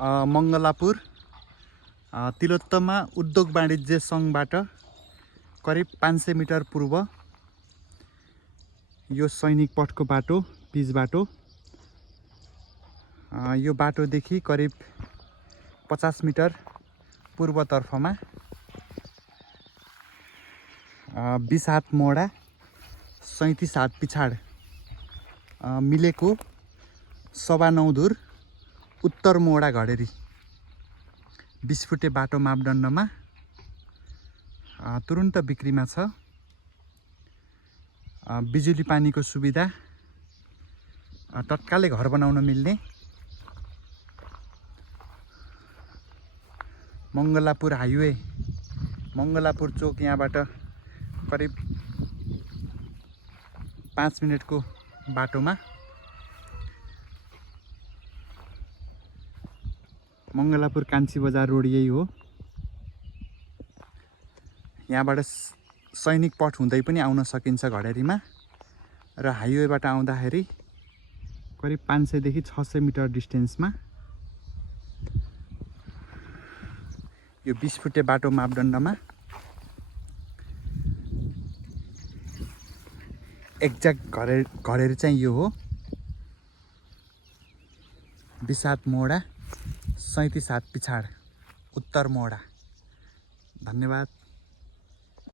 मङ्गलापुर तिलोत्तमा उद्योग वाणिज्य सङ्घबाट करिब 500 मिटर पूर्व यो सैनिक पथको बाटो, पिच बाटो। यो बाटोदेखि करिब 50 मिटर पूर्वतर्फमा 20 हात मोडा 37 हात पिछाड मिलेको 9.25 धुर उत्तर मोडा घडेरी 20 फुटे बाटो मापदण्डमा तुरुन्त बिक्रीमा छ। बिजुली पानीको सुविधा, तत्कालै घर बनाउन मिल्ने मङ्गलापुर हाइवे, मङ्गलापुर चोक यहाँबाट करिब 5 मिनटको बाटोमा। मङ्गलापुर कान्छी बजार रोड यही हो। यहाँबाट सैनिक पथ हुँदै पनि आउन सकिन्छ घडेरीमा, र हाइवेबाट आउँदाखेरि करिब 500 देखि 600 मिटर डिस्टेन्समा यो 20 फुटे बाटो मापदण्डमा एक्ज्याक्ट घडेरी चाहिँ यो हो। 20 हात मोडा 37 हात पिछाड उत्तर मोडा। धन्यवाद।